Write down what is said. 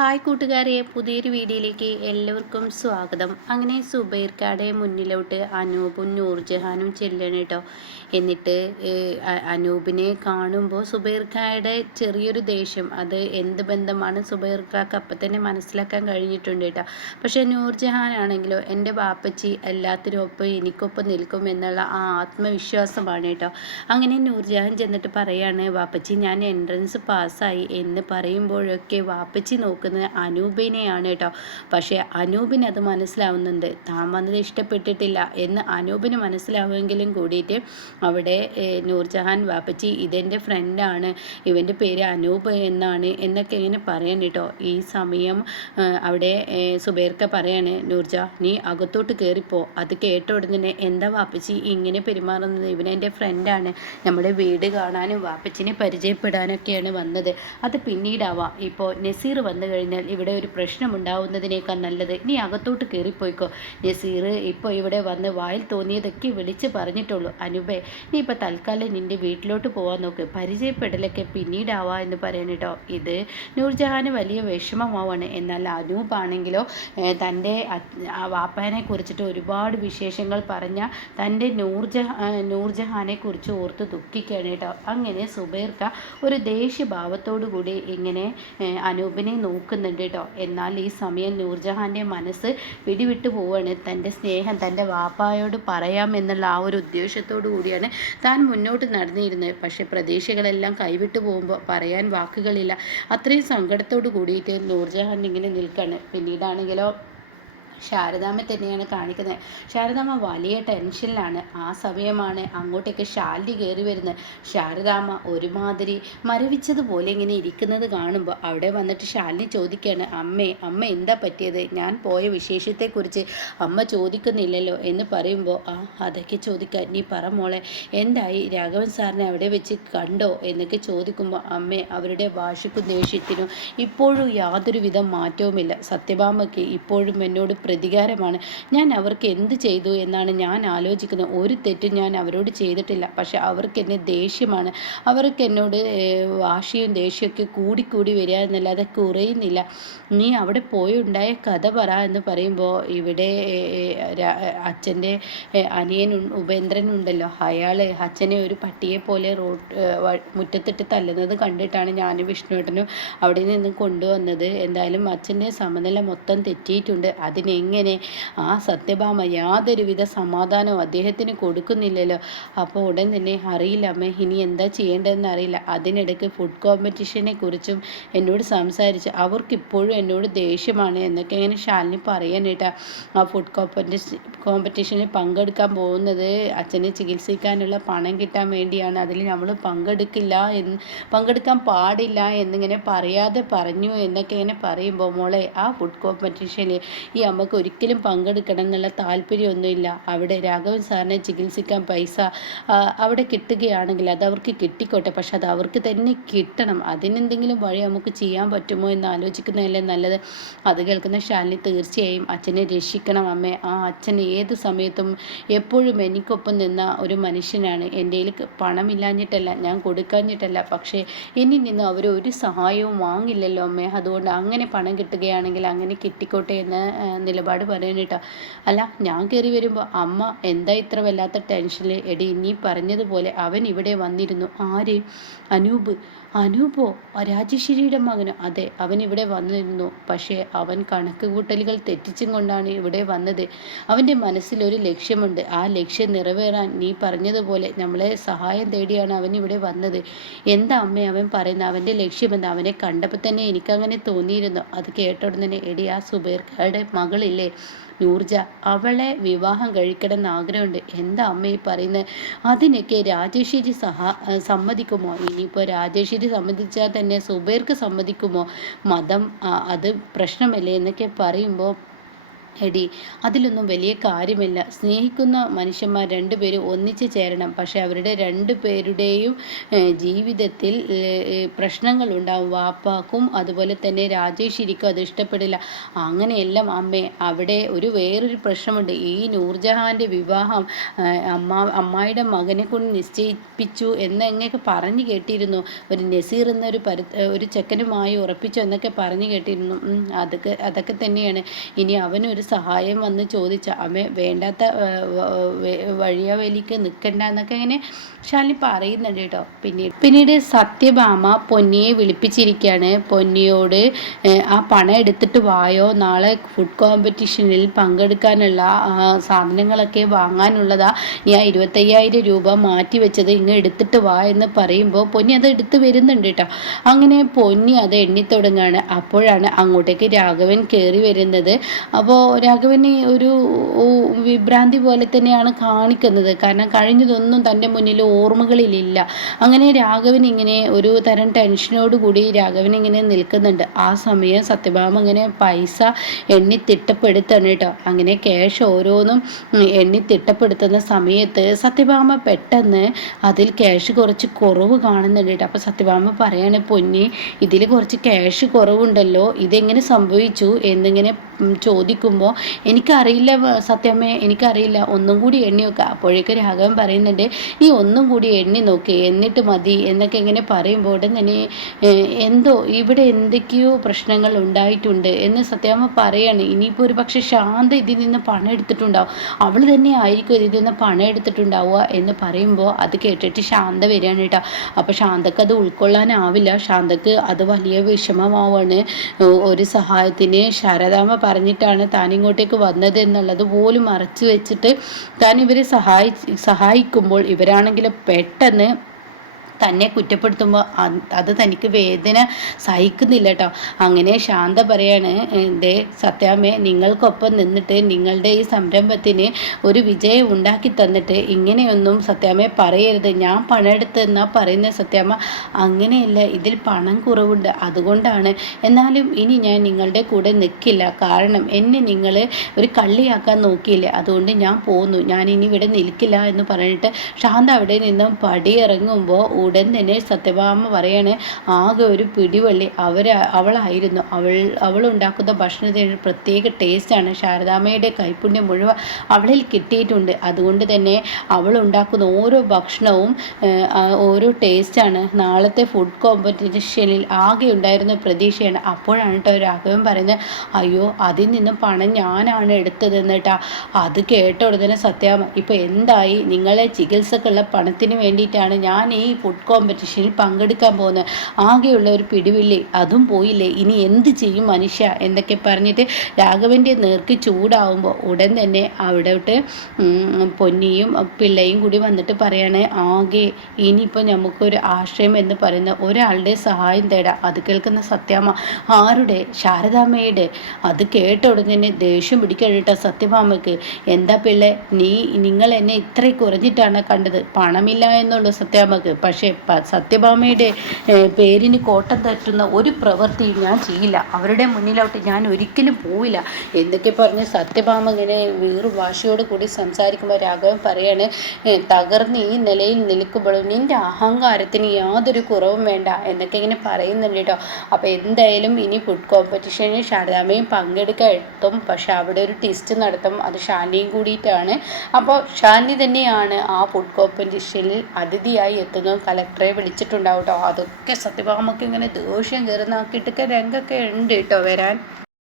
Hi കൂട്ടുകാരെ, പുതിയൊരു വീഡിയോയിലേക്ക് എല്ലാവർക്കും സ്വാഗതം. അങ്ങനെ സുബൈർക്കാടെ മുന്നിലോട്ട് അനൂപും നൂർജഹാനും ചെല്ലണം കേട്ടോ. എന്നിട്ട് അനൂപിനെ കാണുമ്പോൾ സുബൈർക്കായുടെ ചെറിയൊരു ദേഷ്യം, അത് എന്ത് ബന്ധമാണ് സുബൈർക്കാക്ക് അപ്പം തന്നെ മനസ്സിലാക്കാൻ കഴിഞ്ഞിട്ടുണ്ട് കേട്ടോ. പക്ഷേ നൂർജഹാൻ ആണെങ്കിലോ എൻ്റെ ബാപ്പച്ചി എല്ലാത്തിനും ഒപ്പം എനിക്കൊപ്പം നിൽക്കും എന്നുള്ള ആ ആത്മവിശ്വാസമാണ് കേട്ടോ. അങ്ങനെ നൂർജഹാൻ ചെന്നിട്ട് പറയാണ്, ബാപ്പച്ചി ഞാൻ എൻട്രൻസ് പാസ്സായി എന്ന് പറയുമ്പോഴൊക്കെ ബാപ്പച്ചി നോക്കുന്നത് അനൂപിനെയാണ് കേട്ടോ. പക്ഷേ അനൂപിന് അത് മനസ്സിലാവുന്നുണ്ട്, താൻ വന്നത് ഇഷ്ടപ്പെട്ടിട്ടില്ല എന്ന് അനൂപിന് മനസ്സിലാവുമെങ്കിലും കൂടിയിട്ട് അവിടെ നൂർജഹാൻ, ബാപ്പച്ചി ഇതെൻ്റെ ഫ്രണ്ടാണ്, ഇവൻ്റെ പേര് അനൂപ് എന്നാണ് എന്നൊക്കെ ഇങ്ങനെ പറയാൻ കേട്ടോ. ഈ സമയം അവിടെ സുബൈർക്ക പറയാണ്, നൂർജ നീ അകത്തോട്ട് കയറിപ്പോ. അത് കേട്ട ഉടനെ എന്താ ബാപ്പച്ചി ഇങ്ങനെ പെരുമാറുന്നത്, ഇവനെൻ്റെ ഫ്രണ്ടാണ്, നമ്മുടെ വീട് കാണാനും ബാപ്പച്ചിനെ പരിചയപ്പെടാനൊക്കെയാണ് വന്നത്, അത് പിന്നീടാവാം, ഇപ്പോൾ നസീർ വന്നു കഴിഞ്ഞാൽ ഇവിടെ ഒരു പ്രശ്നമുണ്ടാവുന്നതിനേക്കാൾ നല്ലത് നീ അകത്തോട്ട് കയറിപ്പോയിക്കോ. നസീർ ഇപ്പോൾ ഇവിടെ വന്ന് വായിൽ തോന്നിയതൊക്കെ വിളിച്ച് പറഞ്ഞിട്ടുള്ളൂ. അനൂപേ നീ ഇപ്പോൾ തൽക്കാലം നിൻ്റെ വീട്ടിലോട്ട് പോകാൻ നോക്ക്, പരിചയപ്പെടലൊക്കെ പിന്നീടാവാ എന്ന് പറയാനിട്ടോ. ഇത് നൂർജഹാന് വലിയ വിഷമമാവാണ്. എന്നാൽ അനൂപാണെങ്കിലോ തൻ്റെ വാപ്പാനെ കുറിച്ചിട്ട് ഒരുപാട് വിശേഷങ്ങൾ പറഞ്ഞ തൻ്റെ നൂർജഹാനെ കുറിച്ച് ഓർത്ത് ദുഃഖിക്കുകയാണ് കേട്ടോ. അങ്ങനെ സുബൈർക്ക ഒരു ദേഷ്യഭാവത്തോടു കൂടി ഇങ്ങനെ അനൂപിനെ നോക്കുന്നുണ്ട് കേട്ടോ. എന്നാൽ ഈ സമയം നൂർജഹാൻ്റെ മനസ്സ് പിടിവിട്ടു പോവാണ്. തൻ്റെ സ്നേഹം തൻ്റെ വാപ്പായോട് പറയാമെന്നുള്ള ആ ഒരു ഉദ്ദേശത്തോടു കൂടിയാണ് താൻ മുന്നോട്ട് നടന്നിരുന്നത്. പക്ഷേ പ്രതീക്ഷകളെല്ലാം കൈവിട്ടു പോകുമ്പോൾ പറയാൻ വാക്കുകളില്ല. അത്രയും സങ്കടത്തോടു കൂടിയിട്ട് നൂർജഹാൻ ഇങ്ങനെ നിൽക്കുകയാണ്. പിന്നീടാണെങ്കിലോ ശാരദാമ്മ തന്നെയാണ് കാണിക്കുന്നത്. ശാരദാമ്മ വലിയ ടെൻഷനിലാണ്. ആ സമയമാണ് അങ്ങോട്ടേക്ക് ശാലിനി കയറി വരുന്നത്. ശാരദാമ്മ ഒരുമാതിരി മരവിച്ചതുപോലെ ഇങ്ങനെ ഇരിക്കുന്നത് കാണുമ്പോൾ അവിടെ വന്നിട്ട് ശാലിനി ചോദിക്കുകയാണ്, അമ്മ എന്താ പറ്റിയത്, ഞാൻ പോയ വിശേഷത്തെക്കുറിച്ച് അമ്മ ചോദിക്കുന്നില്ലല്ലോ എന്ന് പറയുമ്പോൾ, അതൊക്കെ ചോദിക്കാൻ നീ പറ മോളെ, എന്തായി, രാഘവൻ സാറിനെ അവിടെ വെച്ച് കണ്ടോ എന്നൊക്കെ ചോദിക്കുമ്പോൾ, അവരുടെ വാശിക്കും ദേഷ്യത്തിനും ഇപ്പോഴും യാതൊരുവിധ മാറ്റവുമില്ല. സത്യഭാമയ്ക്ക് ഇപ്പോഴും എന്നോട് പ്രതികാരമാണ്. ഞാൻ അവർക്ക് എന്ത് ചെയ്തു എന്നാണ് ഞാൻ ആലോചിക്കുന്നത്. ഒരു തെറ്റും ഞാൻ അവരോട് ചെയ്തിട്ടില്ല. പക്ഷെ അവർക്ക് എന്നെ ദേഷ്യമാണ്. അവർക്ക് എന്നോട് വാശിയും ദേഷ്യമൊക്കെ കൂടിക്കൂടി വരിക എന്നല്ലാതെ കുറയുന്നില്ല. നീ അവിടെ പോയി ഉണ്ടായ കഥ പറ എന്ന് പറയുമ്പോൾ, ഇവിടെ അച്ഛൻ്റെ അനിയൻ ഉപേന്ദ്രൻ ഉണ്ടല്ലോ, അയാൾ അച്ഛനെ ഒരു പട്ടിയെ പോലെ മുറ്റത്തിട്ട് തല്ലുന്നത് കണ്ടിട്ടാണ് ഞാനും വിഷ്ണുവേട്ടനും അവിടെ നിന്ന് കൊണ്ടുവന്നത്. എന്തായാലും അച്ഛൻ്റെ സമനില മൊത്തം തെറ്റിയിട്ടുണ്ട്. എങ്ങനെ ആ സത്യഭാമ യാതൊരുവിധ സമാധാനവും അദ്ദേഹത്തിന് കൊടുക്കുന്നില്ലല്ലോ. അപ്പോൾ ഉടൻ തന്നെ അറിയില്ല അമ്മേ, ഇനി എന്താ ചെയ്യേണ്ടതെന്ന് അറിയില്ല. അതിനിടയ്ക്ക് ഫുഡ് കോമ്പറ്റീഷനെ കുറിച്ചും എന്നോട് സംസാരിച്ച് അവർക്കിപ്പോഴും എന്നോട് ദേഷ്യമാണ് എന്നൊക്കെ ഇങ്ങനെ ശാലിനി പറയാനായിട്ടാ. ആ ഫുഡ് കോമ്പറ്റീഷനിൽ പങ്കെടുക്കാൻ പോകുന്നത് അച്ഛനെ ചികിത്സിക്കാനുള്ള പണം കിട്ടാൻ വേണ്ടിയാണ്. അതിൽ നമ്മൾ പങ്കെടുക്കാൻ പാടില്ല എന്നിങ്ങനെ പറയാതെ പറഞ്ഞു എന്നൊക്കെ ഇങ്ങനെ പറയുമ്പോൾ, മോളെ ആ ഫുഡ് കോമ്പറ്റീഷനിൽ ഈ അമ്മക്ക് ഒരിക്കലും പങ്കെടുക്കണം എന്നുള്ള താല്പര്യമൊന്നുമില്ല. അവിടെ രാഘവൻ സാറിനെ ചികിത്സിക്കാൻ പൈസ അവിടെ കിട്ടുകയാണെങ്കിൽ അത് അവർക്ക് കിട്ടിക്കോട്ടെ, പക്ഷെ അത് അവർക്ക് തന്നെ കിട്ടണം. അതിനെന്തെങ്കിലും വഴി നമുക്ക് ചെയ്യാൻ പറ്റുമോ എന്ന് ആലോചിക്കുന്നതല്ലേ നല്ലത്. അത് കേൾക്കുന്ന ശാലിനി, തീർച്ചയായും അച്ഛനെ രക്ഷിക്കണം അമ്മേ. ആ അച്ഛൻ ഏത് സമയത്തും എപ്പോഴും എനിക്കൊപ്പം നിന്ന ഒരു മനുഷ്യനാണ്. എൻ്റെ കയ്യിൽ പണമില്ലാഞ്ഞിട്ടല്ല, ഞാൻ കൊടുക്കാഞ്ഞിട്ടല്ല, പക്ഷേ എന്നിൽ നിന്ന് അവർ ഒരു സഹായവും വാങ്ങില്ലല്ലോ അമ്മേ. അതുകൊണ്ട് അങ്ങനെ പണം കിട്ടുകയാണെങ്കിൽ അങ്ങനെ കിട്ടിക്കോട്ടെ എന്ന് നിലപാട് പറയാനിട്ടോ. അല്ല, ഞാൻ കയറി വരുമ്പോൾ അമ്മ എന്താ ഇത്ര വല്ലാത്ത ടെൻഷനിൽ? എടി നീ പറഞ്ഞതുപോലെ അവൻ ഇവിടെ വന്നിരുന്നു. ആര്? അനൂപോ? രാജേശ്വരിയുടെ മകനോ? അതെ, അവൻ ഇവിടെ വന്നിരുന്നു. പക്ഷേ അവൻ കണക്ക് കൂട്ടലുകൾ തെറ്റിച്ചും കൊണ്ടാണ് ഇവിടെ വന്നത്. അവൻ്റെ മനസ്സിലൊരു ലക്ഷ്യമുണ്ട്. ആ ലക്ഷ്യം നിറവേറാൻ നീ പറഞ്ഞതുപോലെ നമ്മളെ സഹായം തേടിയാണ് അവൻ ഇവിടെ വന്നത്. എന്താ അമ്മേ അവൻ പറയുന്നത്? അവൻ്റെ ലക്ഷ്യമെന്താ? അവനെ കണ്ടപ്പോൾ തന്നെ എനിക്കങ്ങനെ തോന്നിയിരുന്നു. അത് കേട്ട ഉടനെ, എടി ആ സുബൈർക്കയുടെ മകളില്ലേ നൂർജ, അവളെ വിവാഹം കഴിക്കണം എന്ന് ആഗ്രഹമുണ്ട്. എന്താ അമ്മ ഈ പറയുന്നത്? അതിനൊക്കെ രാജേശ്വരി സമ്മതിക്കുമോ? ഇനിയിപ്പോൾ രാജേശ്വരി സമ്മതിച്ചാൽ തന്നെ സുബൈർക്ക് സമ്മതിക്കുമോ? മതം അത് പ്രശ്നമല്ലേ എന്നൊക്കെ പറയുമ്പോൾ എടി, അതിലൊന്നും വലിയ കാര്യമില്ല. സ്നേഹിക്കുന്ന മനുഷ്യന്മാർ രണ്ടുപേരും ഒന്നിച്ചു ചേരണം. പക്ഷെ അവരുടെ രണ്ടുപേരുടെയും ജീവിതത്തിൽ പ്രശ്നങ്ങളുണ്ടാവും. വാപ്പാക്കും അതുപോലെ തന്നെ രാജേശ്വരിക്കും അത് ഇഷ്ടപ്പെടില്ല. അങ്ങനെയെല്ലാം അമ്മേ, അവിടെ വേറൊരു പ്രശ്നമുണ്ട്. ഈ നൂർജഹാൻ്റെ വിവാഹം അമ്മായിയുടെ മകനെ കൊണ്ട് നിശ്ചയിപ്പിച്ചു എന്നൊക്കെ പറഞ്ഞു കേട്ടിരുന്നു. ഒരു നസീർ എന്നൊരു ഒരു ചെക്കനുമായി ഉറപ്പിച്ചു എന്നൊക്കെ പറഞ്ഞു കേട്ടിരുന്നു. അതൊക്കെ തന്നെയാണ്. ഇനി അവനൊരു സഹായം വന്ന് ചോദിച്ച അമ്മ വേണ്ടാത്ത വഴിയാവലിക്ക് നിൽക്കണ്ട എന്നൊക്കെ ഇങ്ങനെ ശാലിനി പറയുന്നുണ്ട് കേട്ടോ. പിന്നീട് സത്യഭാമ പൊന്നിയെ വിളിപ്പിച്ചിരിക്കുകയാണ്. പൊന്നിയോട് ആ പണം എടുത്തിട്ട് വായോ, നാളെ ഫുഡ് കോമ്പറ്റീഷനിൽ പങ്കെടുക്കാനുള്ള സാധനങ്ങളൊക്കെ വാങ്ങാനുള്ളതാ, ഞാൻ 25,000 രൂപ മാറ്റി വെച്ചത് ഇങ്ങ് എടുത്തിട്ട് വാ എന്ന് പറയുമ്പോൾ പൊന്നി അത് എടുത്ത് വരുന്നുണ്ട് കേട്ടോ. അങ്ങനെ പൊന്നി അത് എണ്ണിത്തുടങ്ങാണ്. അപ്പോഴാണ് അങ്ങോട്ടേക്ക് രാഘവൻ കയറി വരുന്നത്. അപ്പോൾ രാഘവന് ഒരു വിഭ്രാന്തി പോലെ തന്നെയാണ് കാണിക്കുന്നത്. കാരണം കഴിഞ്ഞതൊന്നും തൻ്റെ മുന്നിൽ ഓർമ്മകളിലില്ല. അങ്ങനെ രാഘവൻ ഇങ്ങനെ ഒരു തരം ടെൻഷനോട് കൂടി രാഘവൻ ഇങ്ങനെ നിൽക്കുന്നുണ്ട്. ആ സമയം സത്യഭാമ ഇങ്ങനെ പൈസ എണ്ണി തിട്ടപ്പെടുത്താണ് കേട്ടോ. അങ്ങനെ ക്യാഷ് ഓരോന്നും എണ്ണി തിട്ടപ്പെടുത്തുന്ന സമയത്ത് സത്യഭാമ പെട്ടെന്ന് അതിൽ ക്യാഷ് കുറച്ച് കുറവ് കാണുന്നുണ്ട് കേട്ടോ. അപ്പോൾ സത്യഭാമ പറയാണ്, പൊന്നി ഇതിൽ കുറച്ച് ക്യാഷ് കുറവുണ്ടല്ലോ, ഇതെങ്ങനെ സംഭവിച്ചു എന്നിങ്ങനെ ചോദിക്കുമ്പോൾ എനിക്കറിയില്ല സത്യമേ, എനിക്കറിയില്ല, ഒന്നും കൂടി എണ്ണി നോക്കുക. അപ്പോഴേക്കും രാഘവൻ പറയുന്നുണ്ട്, നീ ഒന്നും കൂടി എണ്ണി നോക്കി എന്നിട്ട് മതി എന്നൊക്കെ ഇങ്ങനെ പറയുമ്പോൾ ഉടൻ തന്നെ എന്തോ ഇവിടെ എന്തൊക്കെയോ പ്രശ്നങ്ങൾ ഉണ്ടായിട്ടുണ്ട് എന്ന് സത്യാമ്മ പറയാണ്. ഇനിയിപ്പോൾ ഒരു പക്ഷേ ശാന്ത ഇതിൽ നിന്ന് പണം എടുത്തിട്ടുണ്ടാവും, അവൾ തന്നെ ആയിരിക്കും ഇതിൽ നിന്ന് പണം എടുത്തിട്ടുണ്ടാവുക എന്ന് പറയുമ്പോൾ അത് കേട്ടിട്ട് ശാന്ത വരികയാണ് കേട്ടോ. അപ്പോൾ ശാന്തക്ക് അത് ഉൾക്കൊള്ളാനാവില്ല. ശാന്തക്ക് അത് വലിയ വിഷമമാവാണ്. ഒരു സഹായത്തിന് ശാരദാമ്മ പറഞ്ഞിട്ടാണ് താൻ ഇങ്ങോട്ടേക്ക് വന്നത് എന്നുള്ളത് പോലും മറച്ചു വെച്ചിട്ട് താൻ ഇവരെ സഹായിക്കുമ്പോൾ ഇവരാണെങ്കിൽ പെട്ടെന്ന് തന്നെ കുറ്റപ്പെടുത്തുമ്പോൾ അത് തനിക്ക് വേദന സഹിക്കുന്നില്ല കേട്ടോ. അങ്ങനെ ശാന്ത പറയാണ്, ദേ സത്യാമ്മേ, നിങ്ങൾക്കൊപ്പം നിന്നിട്ട് നിങ്ങളുടെ ഈ സംരംഭത്തിന് ഒരു വിജയം ഉണ്ടാക്കി തന്നിട്ട് ഇങ്ങനെയൊന്നും സത്യാമ്മയെ പറയരുത്. ഞാൻ പണം എടുത്തെന്നാ പറയുന്നത് സത്യാമ്മ. അങ്ങനെയല്ല, ഇതിൽ പണം കുറവുണ്ട്, അതുകൊണ്ടാണ്. എന്നാലും ഇനി ഞാൻ നിങ്ങളുടെ കൂടെ നിൽക്കില്ല. കാരണം എന്നെ നിങ്ങൾ ഒരു കള്ളിയാക്കാൻ നോക്കിയില്ലേ, അതുകൊണ്ട് ഞാൻ പോന്നു, ഞാൻ ഇനി ഇവിടെ നിൽക്കില്ല എന്ന് പറഞ്ഞിട്ട് ശാന്ത അവിടെ നിന്നും പടിയിറങ്ങുമ്പോൾ ഉടൻ തന്നെ സത്യഭാമ പറയാണ്, ആകെ ഒരു പിടിവള്ളി അവളായിരുന്നു. അവൾ ഉണ്ടാക്കുന്ന ഭക്ഷണത്തിന് പ്രത്യേക ടേസ്റ്റാണ്. ശാരദാമ്മയുടെ കൈപ്പുണ്യം മുഴുവൻ അവളിൽ കിട്ടിയിട്ടുണ്ട്. അതുകൊണ്ട് തന്നെ അവൾ ഉണ്ടാക്കുന്ന ഓരോ ഭക്ഷണവും ഓരോ ടേസ്റ്റാണ്. നാളത്തെ ഫുഡ് കോമ്പറ്റീഷനിൽ ആകെ ഉണ്ടായിരുന്ന പ്രതീക്ഷയാണ്. അപ്പോഴാണ് കേട്ടോ രാഘവൻ പറയുന്നത്, അയ്യോ അതിൽ നിന്നും പണം ഞാനാണ് എടുത്തതെന്ന് കേട്ടാ. അത് കേട്ട ഉടനെ സത്യാമ്മ, ഇപ്പോൾ എന്തായി, നിങ്ങളെ ചികിത്സക്കുള്ള പണത്തിന് വേണ്ടിയിട്ടാണ് ഞാൻ ഈ ഫുഡ് കോമ്പറ്റീഷനിൽ പങ്കെടുക്കാൻ പോകുന്നത്. ആകെയുള്ള ഒരു പിടിവില്ലേ, അതും പോയില്ലേ, ഇനി എന്ത് ചെയ്യും മനുഷ്യ എന്നൊക്കെ പറഞ്ഞിട്ട് രാഘവൻ്റെ നേർക്ക് ചൂടാവുമ്പോൾ ഉടൻ തന്നെ അവിടോട്ട് പൊന്നിയും പിള്ളയും കൂടി വന്നിട്ട് പറയാണ്, ആകെ ഇനിയിപ്പോൾ നമുക്കൊരു ആശ്രയം എന്ന് പറയുന്ന ഒരാളുടെ സഹായം തേടാം. അത് കേൾക്കുന്ന സത്യാമ്മ, ആരുടെ? ശാരദാമ്മയുടെ. അത് കേട്ട ഉടനെ തന്നെ ദേഷ്യം പിടിക്കഴിട്ട സത്യഭാമയ്ക്ക്. എന്താ പിള്ളേ, നിങ്ങൾ എന്നെ ഇത്ര കുറഞ്ഞിട്ടാണ് കണ്ടത്? പണമില്ല എന്നുള്ളൂ സത്യാമ്മക്ക്, പക്ഷേ സത്യഭാമയുടെ പേരിന് കോട്ടം തട്ടുന്ന ഒരു പ്രവൃത്തിയും ഞാൻ ചെയ്യില്ല. അവരുടെ മുന്നിലോട്ട് ഞാൻ ഒരിക്കലും പോവില്ല എന്നൊക്കെ പറഞ്ഞ് സത്യഭാമ ഇങ്ങനെ വേറൊരു വാശിയോട് കൂടി സംസാരിക്കുമ്പോൾ രാഘവൻ പറയാണ്, തകർന്ന് ഈ നിലയിൽ നിൽക്കുമ്പോഴും നിൻ്റെ അഹങ്കാരത്തിന് യാതൊരു കുറവും വേണ്ട എന്നൊക്കെ ഇങ്ങനെ പറയുന്നുണ്ട് കേട്ടോ. അപ്പോൾ എന്തായാലും ഇനി ഫുഡ് കോമ്പറ്റീഷനിൽ ശാരദാമ്മയും പങ്കെടുക്കാൻ എത്തും. പക്ഷെ അവിടെ ഒരു ടെസ്റ്റ് നടത്തും, അത് ശാലിനിയും കൂടിയിട്ടാണ്. അപ്പോൾ ശാലിനി തന്നെയാണ് ആ ഫുഡ് കോമ്പറ്റീഷനിൽ അതിഥിയായി എത്തുന്നത്. കലക്ടറെ വിളിച്ചിട്ടുണ്ടാവും കേട്ടോ. അതൊക്കെ സത്യഭാമയ്ക്ക് ഇങ്ങനെ ദേഷ്യം കയറുന്നാക്കിയിട്ടൊക്കെ രംഗമൊക്കെ ഉണ്ട് കേട്ടോ വരാൻ.